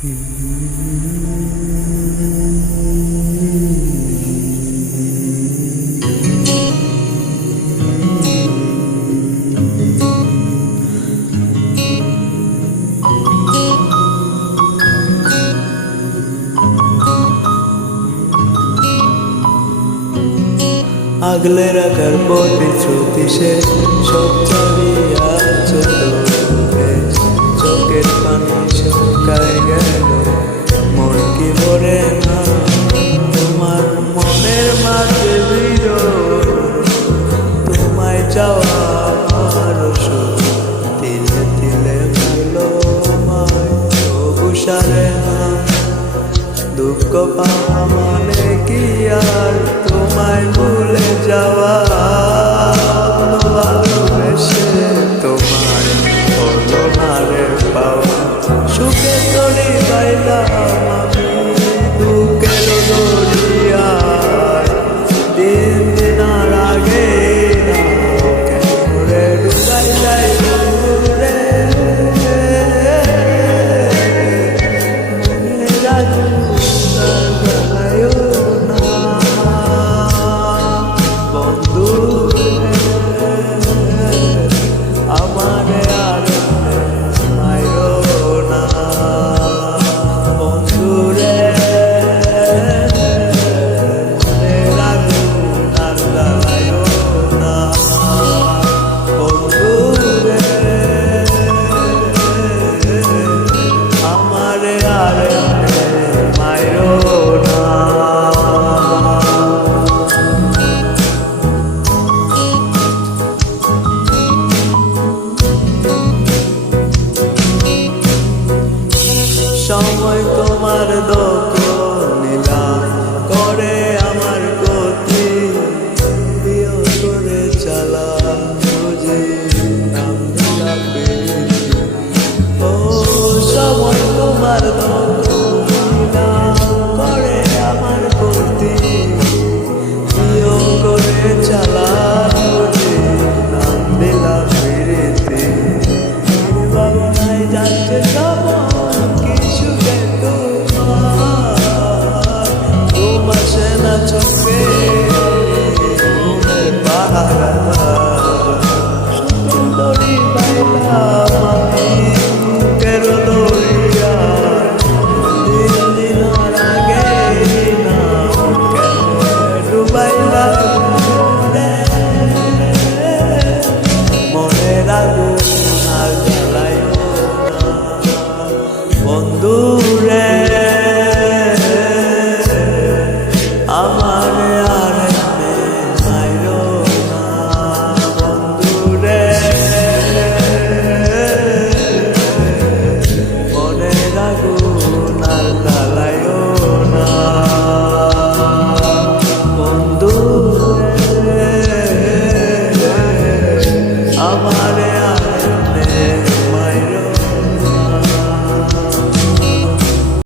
আগলে রাখার প্রতিশ্রুতি শেষ, সব চালিয়ে চোখের পানি শুকায় গেল, মন কি ভরে না তোমার মনের মাঝে তোমায় চাওয়া আমার তিলে তিলে ভালো সারে না। দুঃখ পাওয়া মানে কি আর তোমায় ভুলে যাওয়া, ভালোবেসে তোমার হলো না রে পাওয়া। সুখে তরি পাইলাম আমি দুঃখের দরিয়ায়, দিন দিন আর আগে কেমরে ডুবাই যাই রে, মনে রাখো সময় তোমার দখল নিলাম করে আমার গতি, প্রিয় করে চালাম বুঝে নাম দিলাম ও। সময় তোমার দখল নিলাম করে আমার গতি, প্রিয় করে চালাম বুঝে নাম দিলাম ফিরেতে। বাবা নাই যাচ্ছে